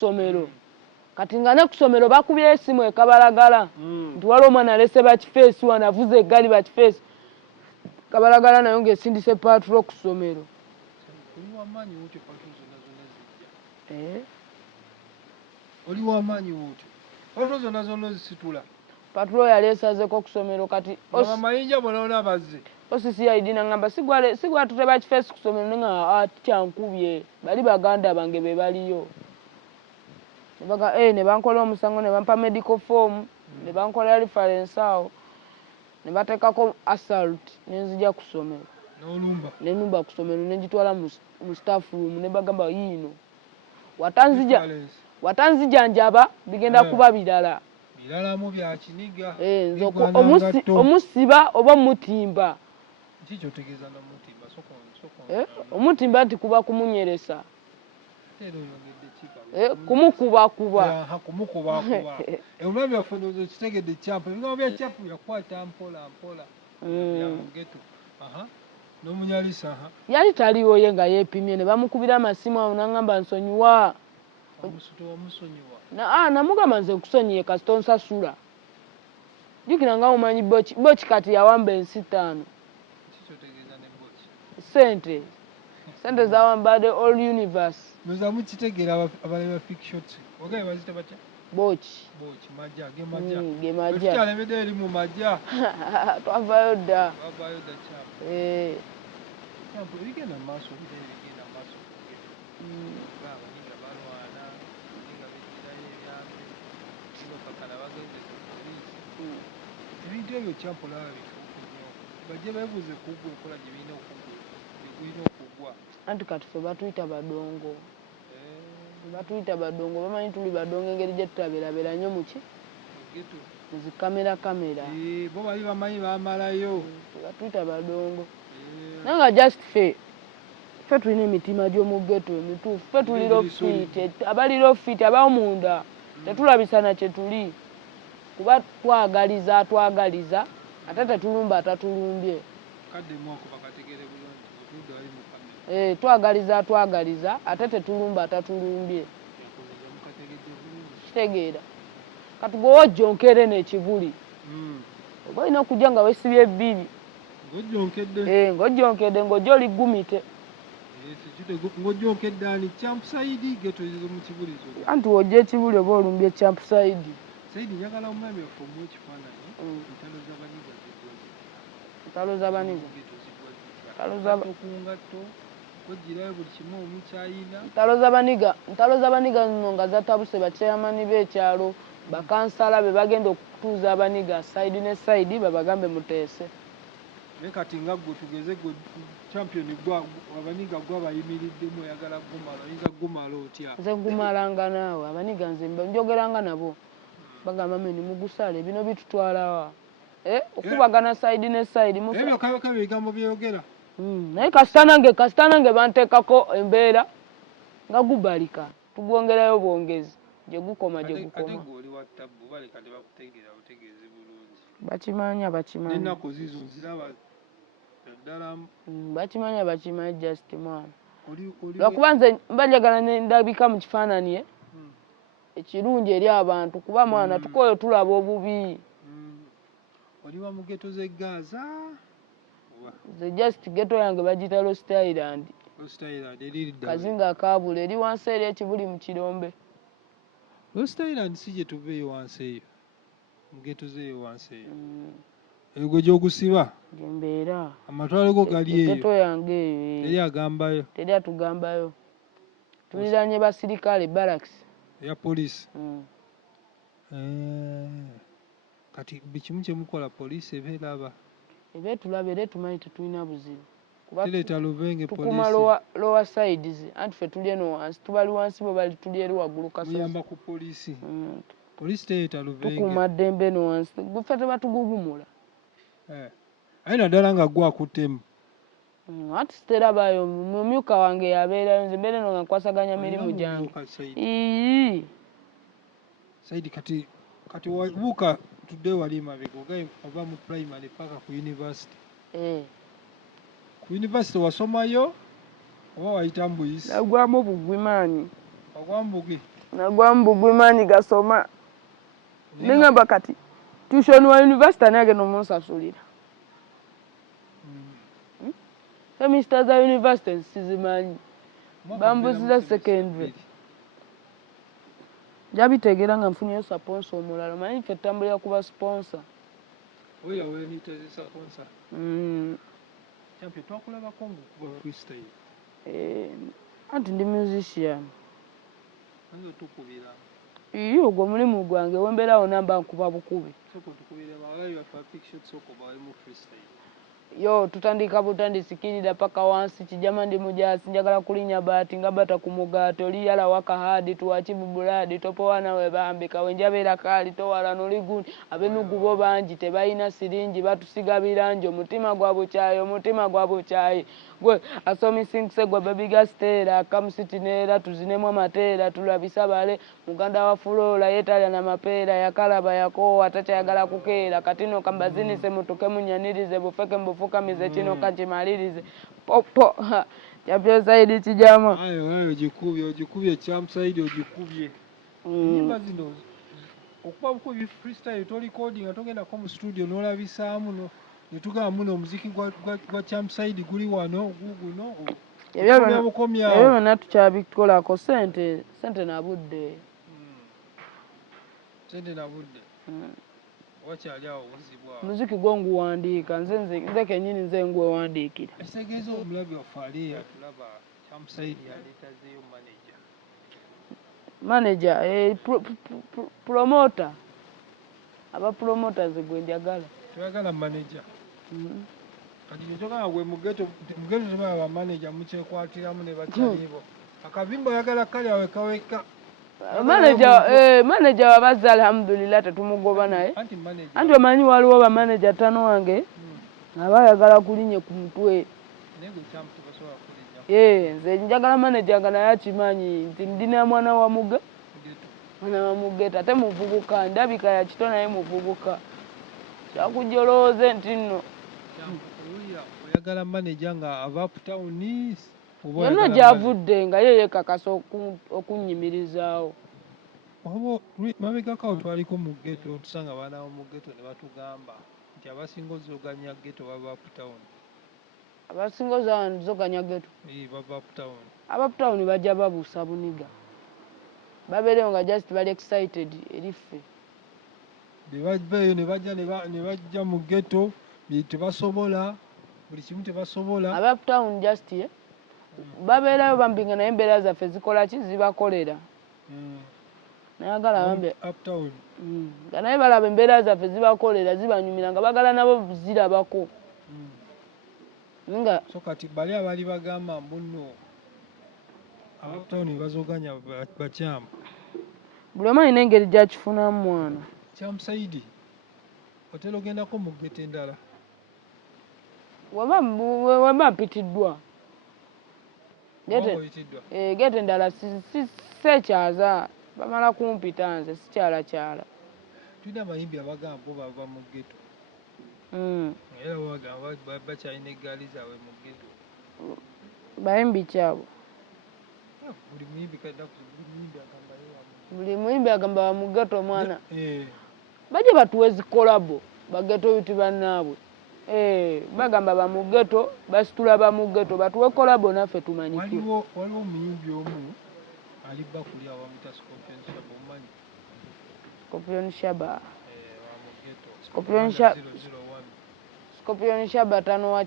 kusomero kati nga ne kusomero bakubye esimu ekabalagala nti waliwo omwana alese bakifeesi wanavuze eggali bakifeesi kabalagala nayo ng'esindise paatulo ku ssomero. Oli w'amaanyi w'otyo paatulo zonna zijja. Oli w'amaanyi w'otyo paatulo zonna zonna zisitula. Paatulo yali esazeko ku ssomero kati amayinja bonna bazze. OCCID n'angamba sigwatute bakifeesi ku ssomero nga kyankubye bali baganda bange be baliyo. Ne bankola omusango ne bampa medical form ne bankola reference awo ne bateekako assault ne nzija ku ssomero. Ne numba ku ssomero ne ngitwala mu staff room ne bagamba yiino watanzijanjaba bigenda kuba birala. Biralamu bya kiniga. Omusiba oba mutimba. Kiki kyotegeeza na mutimba? Omutimba nti kuba kumunyeresa. Kumukuba. Kumukuba. Ebyo byaffe ndozo kitegedde kyampa. Ebigambo bya kyapu yakwata mpola. Geto. N'omunyalisa. Yali taliwo ye nga yeepimye ne bamukubira amasimu awo n'angamba nsonyiwa. Namugamba nze nkusonyiye kasita onsasula. Jjukira nga mumanyi boki kati yawamba ensi 5. Sente zawamba the all universe. Muza mukitegeera abaleba fiction. Ogaye bazita batya? Boki. Majja. Tukyalebedde eri mu majja. Twavaayo dda. Kyampa. Ebigenda mu maaso bigenda mu maaso. Abanyiga balwana, abanyiga beddirayo ebyabwe, bakakala bagenze ku poliisi. Ebintu ebyo kyampola bituufu nnyo. Bajje beebuuze ku ggwe enkola gye birina okugwa. Anti kati ffe batuyita badongo. Bamanyi tuli badongo engeri gye tutabirabira nnyo mu ki? Ezi kamera. Bo bali bamanyi bamalayo. Batuyita badongo. Naye nga just ffe tulina emitima gy'omu ghetto emituufu. Ffe tuliro fiiti. Abaliro fiiti abawo munda. Tetulabisana kye tuli. Kuba twagaliza ate tetulumba atatulumbye. Kaddemu ako bakategere bulungi. Otudde wali mu kamera. Twagaliza ate tetulumba atatulumbye. Kitegeera. Kati gwe wojjonkere n'ekibuli. Oba olina okujja nga weesibye 2. Ng'ojjonkedde ng'ojja oli gumite. Ng'ojjonkedde ani Kyampusayidi geto mu kibuli zo. Anti wojja ekibuli oba olumbye Kyampusayidi. Sayidi njagala omwami waffe omuwa ekifaananyi. Ntalo z'abaniga. Kojjirayo buli kimu omukyayina. Ntalo z'abaniga nno nga zatabuse bakyamani b'ekyalo bakansala be bagenda okutuuza abaniga sayidi ne sayidi babagambe muteese. Naye kati nga ggwe tugeze gwe champion abaniga gwe abayimiriddemu oyagala gumala oyinza gumala otya? Nze gumalanga naawe abaniga nze njogeranga nabo bagamba meni mugusale bino bitutwalawa. Okubagana sayidi ne sayidi musa. Ebyo kabe bigambo byogera. Naye kasita nange banteekako embeera nga gubalika tugwongerayo bwongezi gye gukoma. Ate gw'oli wa ttabbu baleka ne bakutegeera butegeezi bulungi. Bakimanya. N'ennaku zizo nziraba ddala. Bakimanyi just mwana. Lwakuba nze mba njagala ne ndabika mu kifaananyi ekirungi eri abantu kuba mwana tukoyo tulaba obubi. Oli wa mu ghetto z'e Gaza? Nze just ghetto yange bagita Lost Island. Kazinga akaabula eri wansi eri ekibuli mu kirombe. Lost Island si gye tuva eyo wansi eyo. Mu ghetto z'eyo wansi eyo. Eyo gwe gy'ogusiba? Gye mbeera. Amatwale go gali eyo. Ghetto yange eyo. Teri agambayo. Teri atugambayo. Tuliraanye basirikale barracks. Ya poliisi. Kati bikimu kye mukola poliisi ebeeraba. Tulaba era tumanyi tetulina buzibu. Tuleeta Lubenge poliisi. Tukuma lower sides anti ffe tuli eno wansi tubali wansi bo bali tuli eri waggulu kasozi. Muyamba ku poliisi. Poliisi teeta Lubenge. Tukuma ddembe eno wansi ffe tebatugugumula. Aye naddala nga gwe akuttemu. Ati siterabayo mumyuka wange yabeerayo nze mbeera eno nga nkwasaganya mirimu gyange. Saidi kati wabuuka tudde wali mabega ogaye ova mu primary paka ku university. Ku university wasomayo oba wayita mbuyisi? Nagwamu bugwi maanyi. Wagwamu bugwi? nagwa mbugwe mani gasoma ninga bakati tuition wa university nage no munsasulira semester za university sizimanyi bambuziza secondary jabitegera nga mfunye sponsor omulala manyi ffe tambulira kuba sponsor oya we ni tezi sponsor champion twakulaba kongo kuba freestyle anti ndi musician nzo tukubira iyo gwo mulimu gwange wemberawo namba nkuba bukubi soko tukubira bawali wa picture soko bawali mu freestyle yo tutandika butandisikirira paka wansi kijama ndi mujasi njagala kulinya bati ngabata kumugato oli yala waka hadi tuwachibu buladi topo wana we bambika wenjabera kali to wala noliguni abenugu bo banji tebayina sirinji batusiga biranjo mutima gwa buchayi gwe asomi singse gwe babiga stera kamusitinera tuzinemu amatera tulabisa bale muganda wa fulola yetali na mapera yakalaba yako atacha yagala kukera katino kambazini se mutuke munyanirize bufeke mbufuka mizetino kanchimalirize popo yapyo zaidi kijama ayo ojikubye chamsaidi ojikubye nyimba zino okuba uko freestyle to recording atogenda ko mu studio nolabisaamu no netuga muno muziki gwa chamsaidi guli wano guguno ebyo natukyabikola sente nabudde wakyali awo wuzibwa muziki gwanguwandiika nze kenyini nze ngwewandiikira esegeeza omulabi waffe ali atulaba chamsaidi yaleetazeeyo manager promoter aba promoters gwe njagala tuyagala manager kati njogala gwe mugeto tebaba ba manager mukyekwatiramu ne bakyalibo akabimba yagala kale awe kaweka manager wabaza alhamdulillah tetumugoba naye anti omanyi waliwo ba manager tano wange abayagala kulinye ku mutwe nze njagala manager nga naye akimanyi nti ndina mwana wa mugeta ate muvubuka ndabika ya kito naye muvubuka kyakujolooze nti nno oyagala manager nga ava uptown yonna gyavudde nga ye yekakasa okunyimirizaawo mabegakawo twaliko mu ghetto tusanga baana mu ghetto ne batugamba nti abasinga ozoganya ghetto bava uptown abasinga ozoganya ghetto bava uptown abaptown bajja babuusa buniga babeerewo nga just bali excited eriffe bebabeeyo ne bajja mu ghetto tebasobola buli kimu tebasobola abaptown just babeerayo bambinga naye embeera zaffe zikola ki zibakolera nayagala bambe uptown nga naye balaba embeera zaffe zibakolera zibanyumira nga bagala nabo zirabako nga so kati bali abali bagamba mbuno uptown bazoganya bakyamu buli omu alina engeri gyakifunamu mwana chamsaidi otera ogendako mu ghetto endala weba mpitiddwa gete endala sekyaza bamala kumpita nze sikyalakyala tulina amayimbi abagamba bo bava mu ghetto era bagamba bakyalina eggaali zaabwe mu ghetto bayimbi kyabo buli muyimbi agamba wa mu ghetto mwana bajje batuwa ezikolabo bageto yuti bannaabwe bagamba ba mu ghetto basitula ba mu ghetto batuwe kolabo naffe tumanyike waliwo omuyimbi omu alibba kuli awamuta Scorpion Shaba wa mu ghetto Scorpion Shaba tano wa